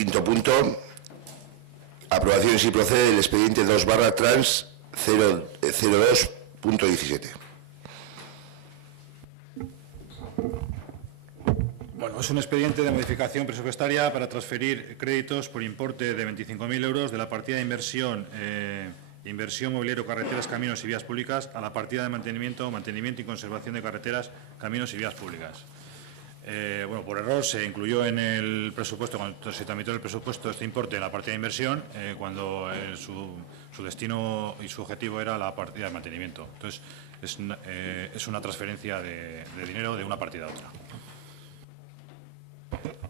quinto punto, aprobación si procede el expediente 2/trans 02.17. Bueno, es un expediente de modificación presupuestaria para transferir créditos por importe de 25.000 euros de la partida de inversión mobiliario, carreteras, caminos y vías públicas a la partida de mantenimiento y conservación de carreteras, caminos y vías públicas. Bueno, por error se incluyó en el presupuesto, cuando se tramitó el presupuesto, este importe en la partida de inversión, cuando su destino y su objetivo era la partida de mantenimiento. Entonces, es una transferencia de dinero de una partida a otra.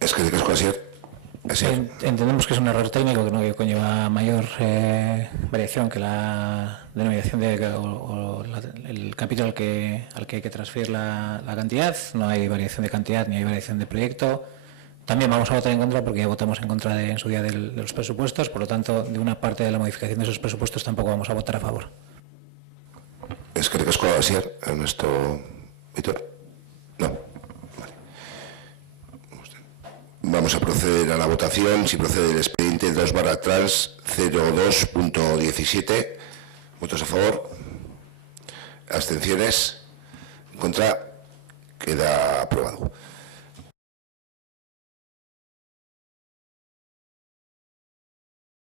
Es que entendemos que es un error técnico que no conlleva mayor variación que la denominación el capítulo al que hay que transferir la cantidad. No hay variación de cantidad ni hay variación de proyecto. También vamos a votar en contra porque ya votamos en contra en su día de los presupuestos. Por lo tanto, de una parte de la modificación de esos presupuestos tampoco vamos a votar a favor. Es que Asier, Ernesto Víctor. No. Vamos a proceder a la votación si procede el expediente 2/trans 02.17. ¿Votos a favor? ¿Abstenciones? ¿En contra? Queda aprobado.